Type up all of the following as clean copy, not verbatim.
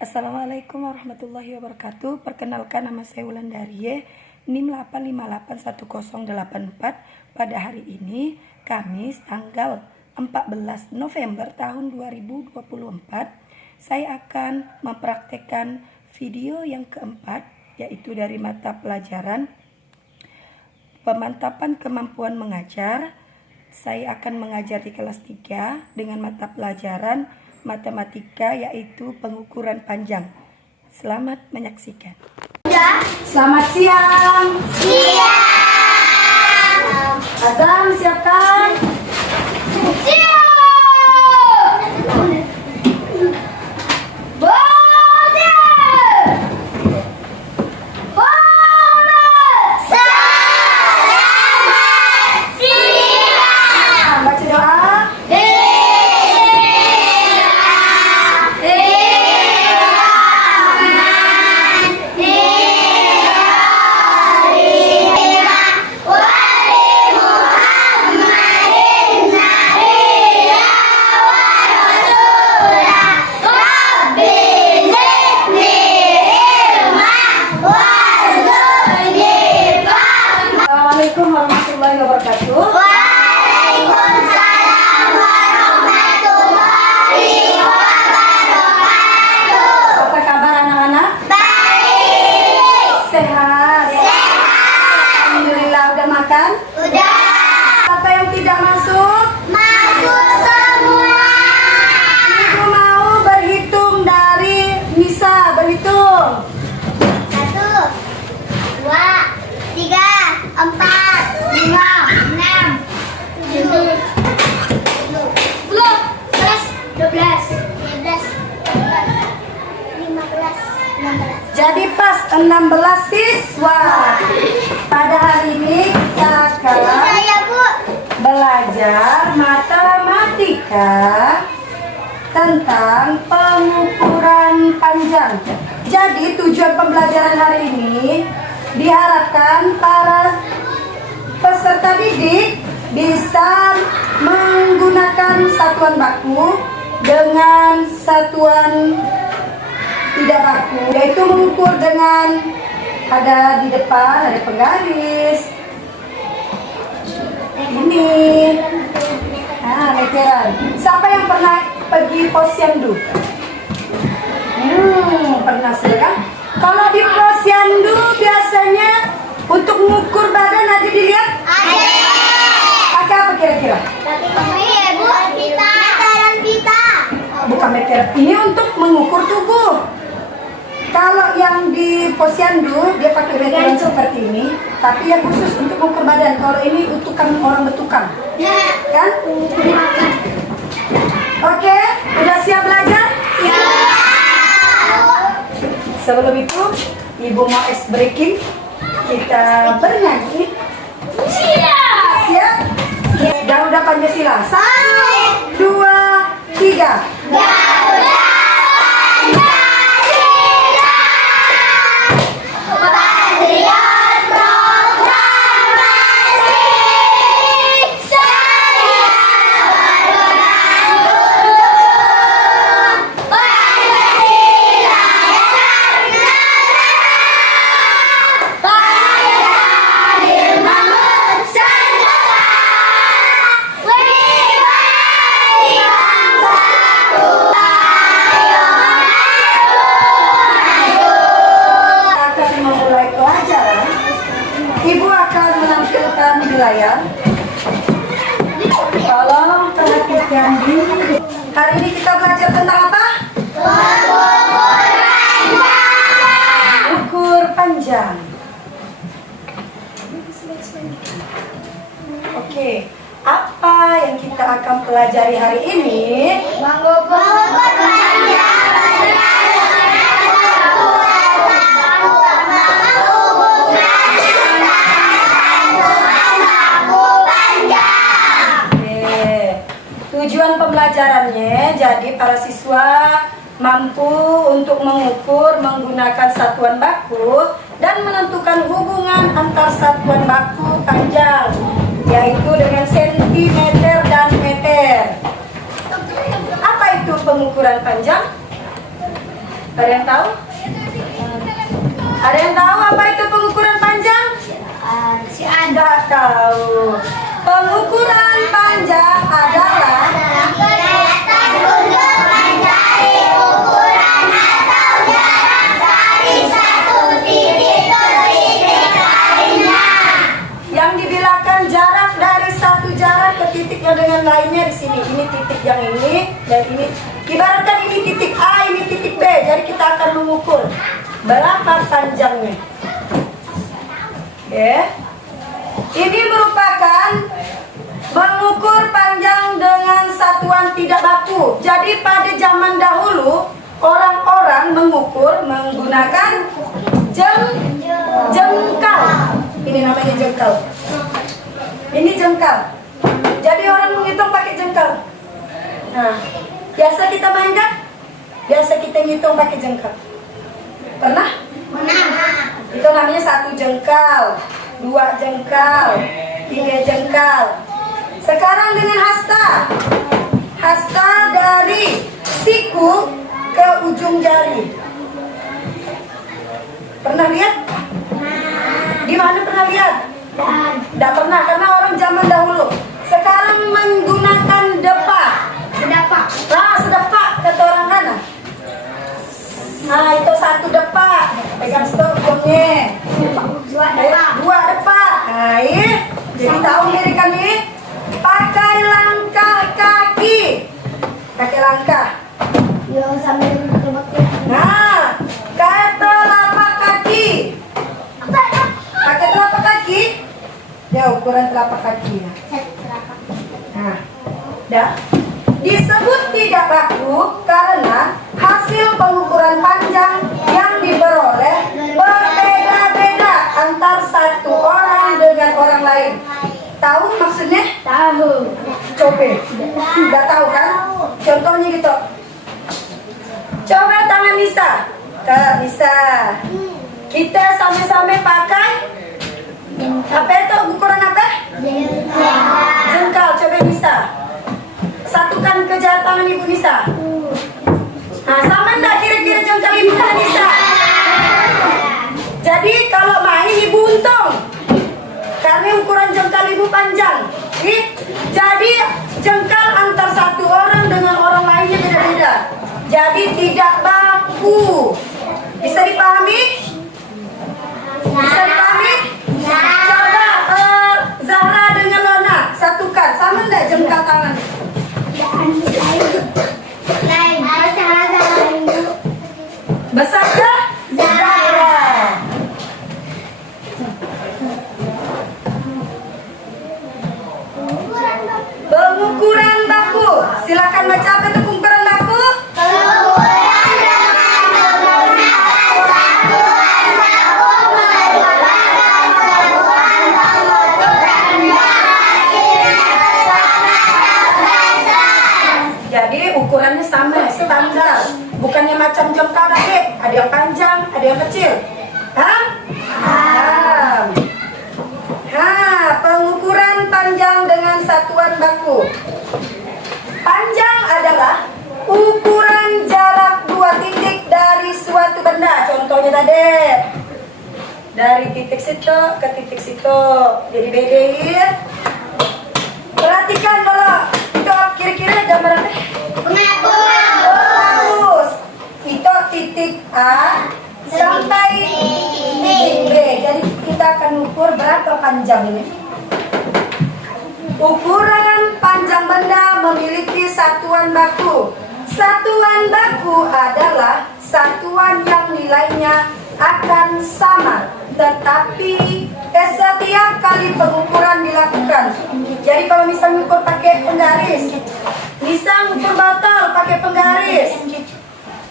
Assalamualaikum warahmatullahi wabarakatuh. Perkenalkan, nama saya Wulandari, NIM 8581084. Pada hari ini, Kamis tanggal 14 November tahun 2024, saya akan mempraktekkan video yang keempat, yaitu dari mata pelajaran pemantapan kemampuan mengajar. Saya akan mengajar di kelas 3 dengan mata pelajaran matematika, yaitu pengukuran panjang. Selamat menyaksikan. Selamat siang. Siang. Azam, siapkan. Siap. Baca doa. Assalamualaikum warahmatullahi wabarakatuh. Waalaikumsalam warahmatullahi wabarakatuh. Apa kabar anak-anak? Baik. Sehat? Alhamdulillah. Udah makan? Udah. Apa yang tidak masuk? Masuk semua. Ibu mau berhitung dari Nisa. Berhitung. 1, 2, 3, 4, 5, 6, 7, 10, 11, 12, 13, 14, 15. Jadi pas 16 siswa. Pada hari ini kita akan Saya, Bu. belajar matematika tentang pengukuran panjang. Jadi tujuan pembelajaran hari ini diharapkan para peserta didik bisa menggunakan satuan baku dengan satuan tidak baku, yaitu mengukur dengan ada di depan ada penggaris ini, meteran. Siapa yang pernah pergi posyandu? Pernah sih kan? Kalau di posyandu biasanya untuk mengukur badan ada dilihat? Ada. Pakai apa kira-kira? Iya, Bu. Meteran pita. Bukan meteran. Ini untuk mengukur tubuh. Kalau yang di posyandu dia pakai meteran seperti ini, tapi yang khusus untuk mengukur badan. Kalau ini tukang orang bertukang, kan? Oke, udah siap belajar? Sebelum itu, Ibu mau ice breaking. Kita bernyanyi. Siap? Garuda Pancasila. 1, 2, 3. Garuda Pancasila, Patriot Proklamasi, saya berpegang teguh Pancasila dasar negara, Pancasila membangun Nusantara, pribadi bangsaku, ayo maju. Akan memulai pelajaran. Ibu akan menampilkan di layar. Tolong perhatikan dulu. Hari ini kita belajar tentang apa? Ukur panjang. Oke, apa yang kita akan pelajari hari ini? Mengukur panjang. Oke. Tujuan pembelajarannya, jadi para siswa mampu untuk mengukur menggunakan satuan baku dan menentukan hubungan antar satuan baku panjang, yaitu dengan sentimeter dan meter. Apa itu pengukuran panjang? Ada yang tahu? Ada yang tahu apa itu pengukuran panjang? Tidak tahu. Pengukuran panjang adalah untuk mencari ukuran atau jarak dari satu titik ke titik lainnya. yang dibilangkan jarak dari satu jarak ke titik yang dengan lainnya di sini. Ini titik yang ini dan ini. Ibaratkan ini titik A, ini titik B. Jadi kita akan mengukur berapa panjangnya. Oke. Ini merupakan mengukur panjang dengan satuan tidak baku. Jadi pada zaman dahulu orang-orang mengukur menggunakan jengkal. Ini namanya jengkal. Ini jengkal. Jadi orang menghitung pakai jengkal. Nah, biasa kita main kan? Biasa kita ngitung pakai jengkal. Pernah? Itu namanya 1 jengkal, 2 jengkal, 3 jengkal. Sekarang dengan hasta. Hasta dari siku ke ujung jari. Pernah lihat? Di mana pernah lihat? Tidak pernah, karena orang zaman dahulu. Sekarang menggunakan depak. Nah, sedepak kata orang mana? Nah, itu 1 depak. Pegang stopnya. 2 depak. Nah, ini. Jadi tahu diri kan ini? Pakai langkah kaki. Pakai langkah. Nah, kayak telapak kaki. Pakai telapak kaki. Ya, ukuran telapak kaki. Nah, dah. Disebut tidak baku karena hasil pengukuran panjang yang diperoleh berbeda-beda antar satu orang dengan orang lain. Tahu maksudnya? Tahu. Coba. Tidak tahu kan? Contohnya gitu. Coba tangan Nisa. Kak Nisa. Kita sama-sama pakai apa itu ukuran apa? Jengkal. Coba Nisa. Satukan ke tangan Ibu Nisa. Nah, sama enggak kira-kira jengkal Ibu dan Nisa? Jadi kalau main Ibu untung. Karena ukuran jengkal Ibu panjang. Jadi jengkal antar satu orang dengan orang lainnya beda-beda. Jadi tidak baku. Bisa dipahami? Bisa dipahami? Coba Zahra dengan Lona satukan. Sama enggak jengkal tangan? Besarkah? Zahra. Pengukuran baku. Silakan baca apa itu pengukuran baku? Pengukuran dengan menggunakan satuan baku merupakan satuan pengukuran yang hasilnya sama atau besar. Jadi ukurannya sama, standar. Bukannya macam jengkal tadi. Ada yang panjang, ada yang kecil. Hah? Pengukuran panjang dengan satuan baku. Panjang adalah ukuran jarak 2 titik dari suatu benda. Contohnya tadi. Dari titik situ ke titik situ. Jadi bedain. Perhatikan kalau itu kira-kira gambar apa? Bagus. Itu titik A sampai titik B. Jadi kita akan ukur berapa panjang ini. Ukuran panjang benda memiliki satuan baku. Satuan baku adalah satuan yang nilainya akan sama, tetapi setiap kali pengukuran dilakukan. Jadi kalau misalnya ukur pakai penggaris, misal ukur botol pakai penggaris,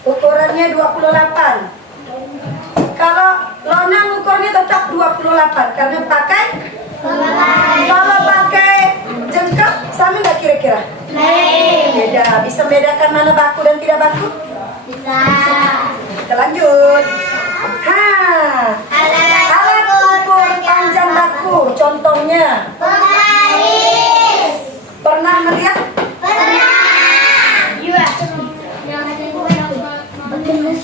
ukurannya 28. Kalau Lona ukurnya tetap 28 karena pakai. Kalau pakai jengkal sama nggak kira-kira? Beda. Bisa bedakan mana baku dan tidak baku? Bisa. Kita lanjut. Alat ukur panjang baku. Contohnya. Penggaris. Pernah melihat? Pernah. Iya.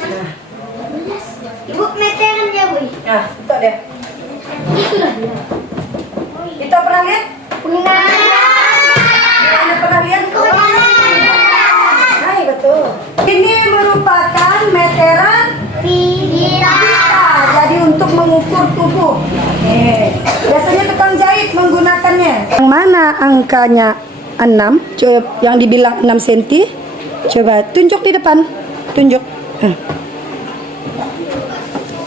Nah, Ibu meteran ya, Bu. Nah, itu deh. Itulah. Itu pernah lihat? Pernah. Anda pernah lihat? Hai, betul. Ini merupakan meteran Vita. jadi untuk mengukur tubuh. Biasanya tukang jahit menggunakannya. Yang mana angkanya 6? Coba yang dibilang 6 cm. Coba tunjuk di depan. Tunjuk.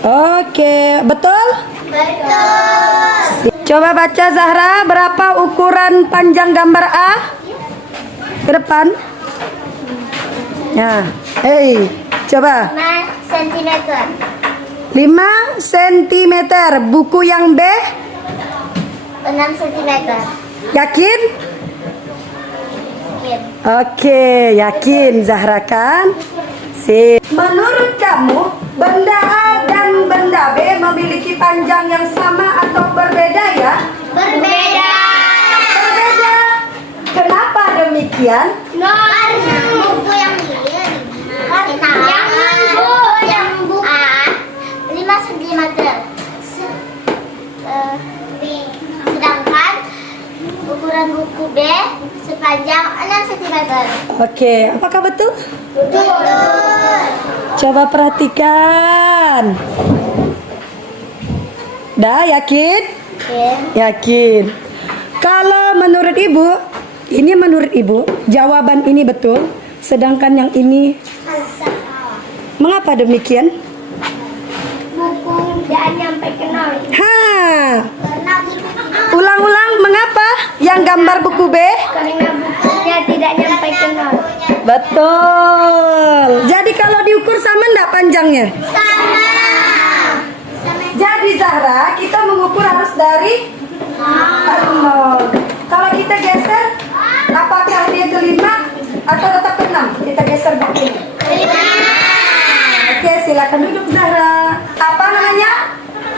Oke, betul? Betul. Coba baca Zahra, berapa ukuran panjang gambar A? Ke depan. Nah, coba. 5 cm. 5 cm. Buku yang B? 6 cm. Yakin? Iya. Oke, yakin Zahra kan? Sip. Menurut kamu, benda A dan benda B memiliki panjang yang sama atau berbeda ya? Berbeda. Berbeda. Kenapa demikian? Karena buku yang ini. Yang buku A 5 cm. Sedangkan ukuran buku B sepanjang 6 cm. Oke, apakah betul? Betul. Coba perhatikan. Dah yakin? Yakin. Kalau menurut ibu, ini menurut ibu, jawaban ini betul. Sedangkan yang ini, mengapa demikian? Buku tidak nyampe kenal. Karena Ulang-ulang, mengapa yang gambar buku B? karena bukunya tidak nyampe kenal. Betul. Jadi kalau diukur sama enggak panjangnya? Sama. Jadi Zahra, kita mengukur harus dari 0. Kalau kita geser, apakah dia ke 5 atau tetap ke 6? Kita geser begini. Oke, silakan duduk Zahra. Apa namanya?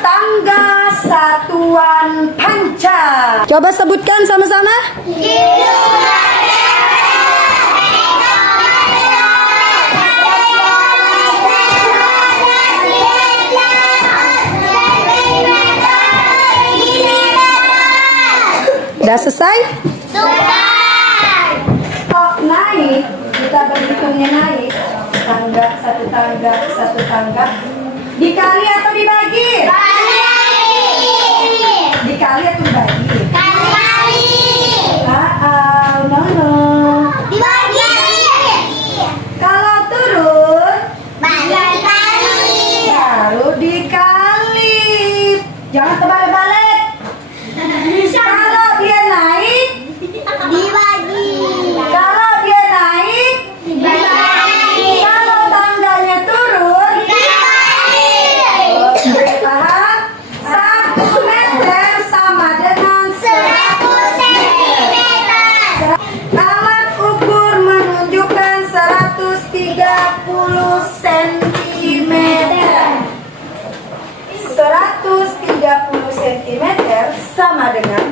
Tangga satuan panca. Coba sebutkan sama-sama. Udah selesai? Oh, naik. Kita berhitungnya naik. Satu tangga. Dikali atau dibagi? Dikali atau dibagi? No. Kalau turun, baru dikali. Jangan terbalik-balik. Kalau dia naik, kalau dia naik, kalau tangganya turun, oke, paham? 1 meter sama dengan 100 cm. Alat ukur menunjukkan 130 cm. 130 cm sama dengan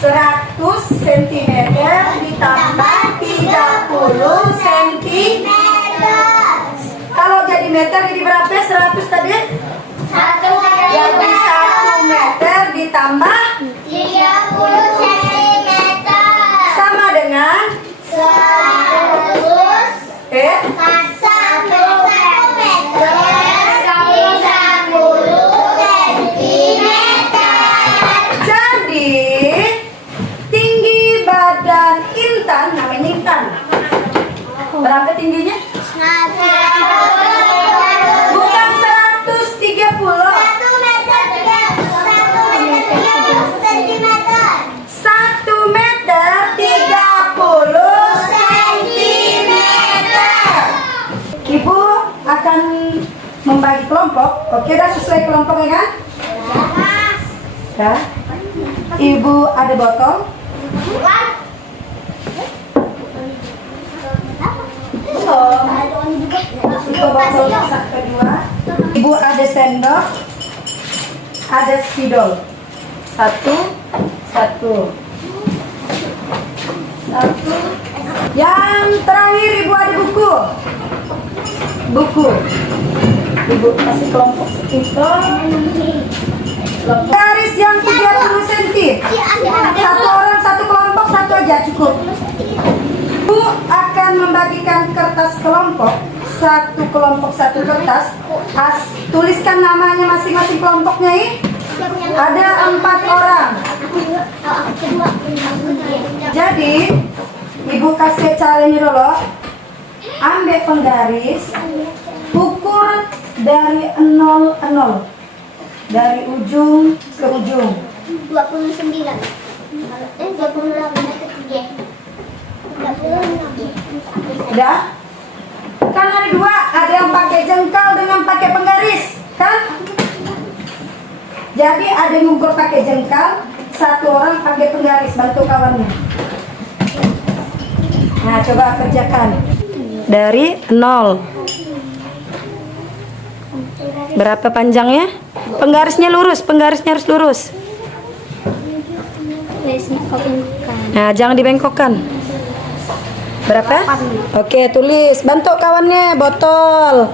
100 cm ditambah 30 cm. Kalau jadi meter jadi berapa? 100 tadi? Jadi 1 meter ditambah 30 cm. sama dengan 100 Jadi tinggi badan Intan, namanya Intan. Berapa tingginya? Bukan 130. 1 meter 30 cm. Ibu akan membagi kelompok. Oke, dah sesuai kelompoknya kan? Ya. Ibu ada botol. Belum. Itu botol masak kedua. Ibu ada sendok. Ada spidol. Satu. Satu. Yang terakhir Ibu ada buku. Buku. Ibu kasih kelompok sekitar. Garis yang 30 cm. Satu orang satu kelompok, satu aja cukup. Ibu akan membagikan kertas kelompok. Satu kelompok satu kertas. Tuliskan namanya masing-masing kelompoknya ya. Ada 4 orang. Jadi Ibu kasih caranya dulu. Ambil penggaris, ukur dari 0 dari ujung ke ujung. 29. 28. Udah? Kan ada 2, ada yang pakai jengkal dengan pakai penggaris, kan? Jadi ada yang ngukur pakai jengkal, satu orang pakai penggaris, bantu kawannya. Nah, coba kerjakan. Dari 0. Berapa panjangnya? Penggarisnya lurus, penggarisnya harus lurus. Nah, jangan dibengkokkan. Berapa? Oke, tulis. Bantu kawannya, botol.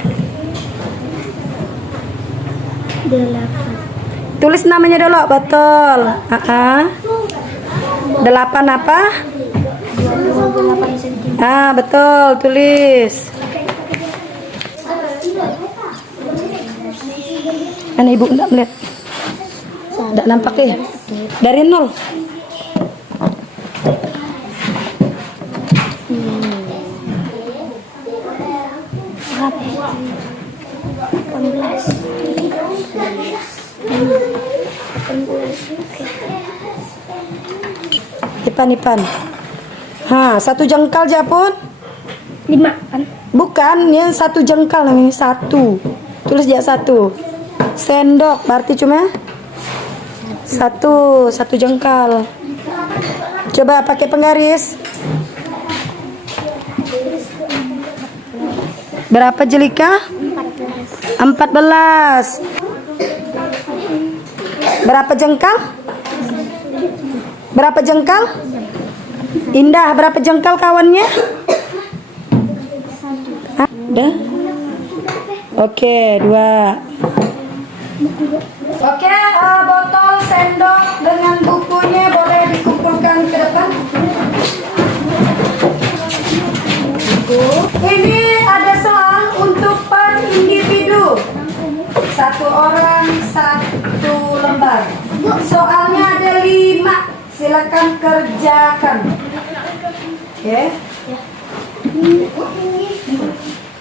8. Tulis namanya dulu, botol. 8 apa? 28 cm. Betul, tulis. Mana Ibu enggak melihat? Enggak nampak ya? Dari 0. Ipan. Satu jengkal Japun. 5 kan? Bukan, yang satu jengkal namanya satu. Tulis aja 1. Sendok berarti cuma satu jengkal. Coba pakai penggaris. Berapa jelika? 14. Berapa jengkal? Berapa jengkal? Indah, berapa jengkal kawannya? Udah? Oke, 2. Oke, botol, sendok dengan bukunya boleh dikumpulkan ke depan. Ini ada selang untuk per individu. 1 orang 1 lembar. Soalnya ada 5. Silakan kerjakan. Oke.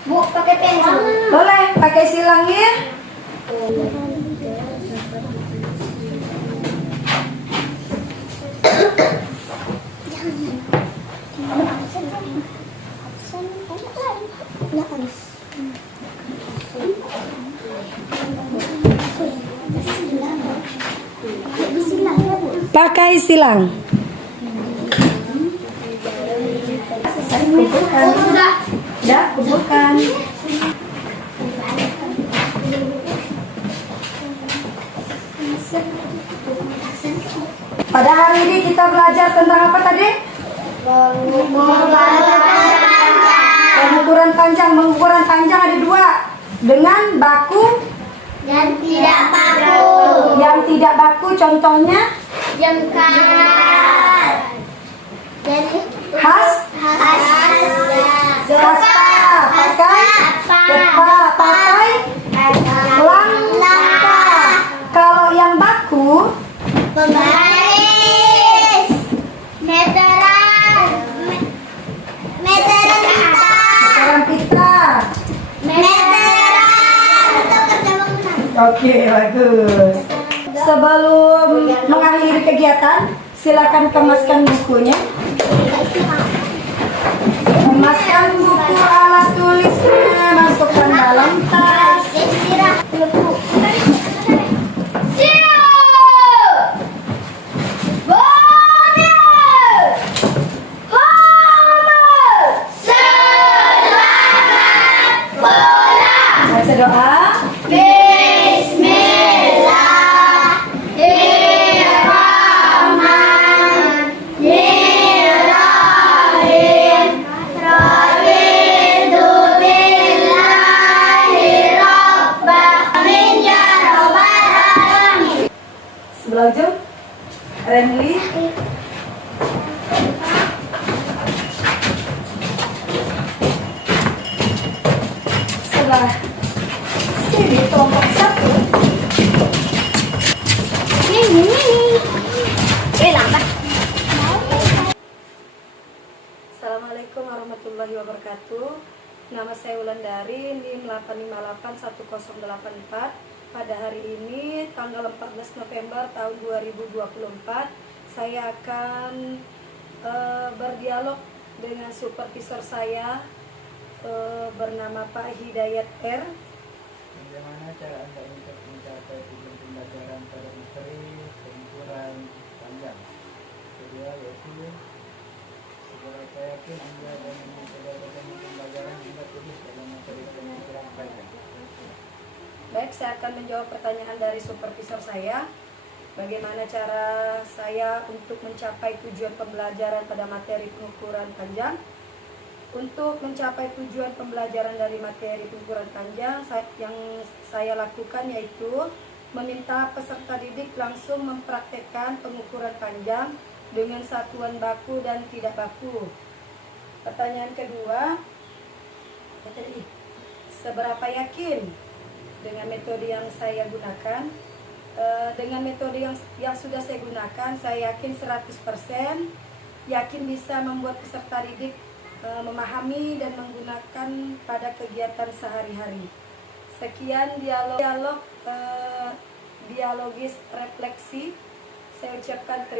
Bu, pakai pensil. Boleh pakai silangnya. Pakai silang. Udah, kumpulkan. Pada hari ini kita belajar tentang apa tadi? Pengukuran panjang. Pengukuran panjang ada 2. Dengan baku Dan tidak baku. yang tidak baku, contohnya Jengkal. Jadi haspa, pakai pakai langka. Kalau yang baku, penggaris. Meteran pita. Meteran untuk kerja bangunan. Oke, bagus. Sebelum mengakhiri kegiatan, silakan kemaskan bukunya. Kemaskan buku, alat tulisnya, masukkan dalam tas. Baca doa. Mari. Sebelah sini kelompok 1. Ini. Lambat. Assalamualaikum warahmatullahi wabarakatuh. Nama saya Wulandari, NIM 8581084. Pada hari ini, tanggal 14 November tahun 2024, saya akan berdialog dengan supervisor saya bernama Pak Hidayat R. Bagaimana cara Anda untuk mencapai tujuan pembelajaran pada materi pengukuran panjang? Kedua yaitu seberapa yakin Anda dalam mencapai pembelajaran Anda tulis dalam materi pengukuran panjang? Baik, saya akan menjawab pertanyaan dari supervisor saya. Bagaimana cara saya untuk mencapai tujuan pembelajaran pada materi pengukuran panjang? Untuk mencapai tujuan pembelajaran dari materi pengukuran panjang, yang saya lakukan yaitu meminta peserta didik langsung mempraktekkan pengukuran panjang dengan satuan baku dan tidak baku. Pertanyaan kedua, seberapa yakin dengan metode yang saya gunakan? Dengan metode yang sudah saya gunakan, saya yakin 100% yakin bisa membuat peserta didik memahami dan menggunakan pada kegiatan sehari-hari. Sekian dialogis refleksi. Saya ucapkan terima kasih.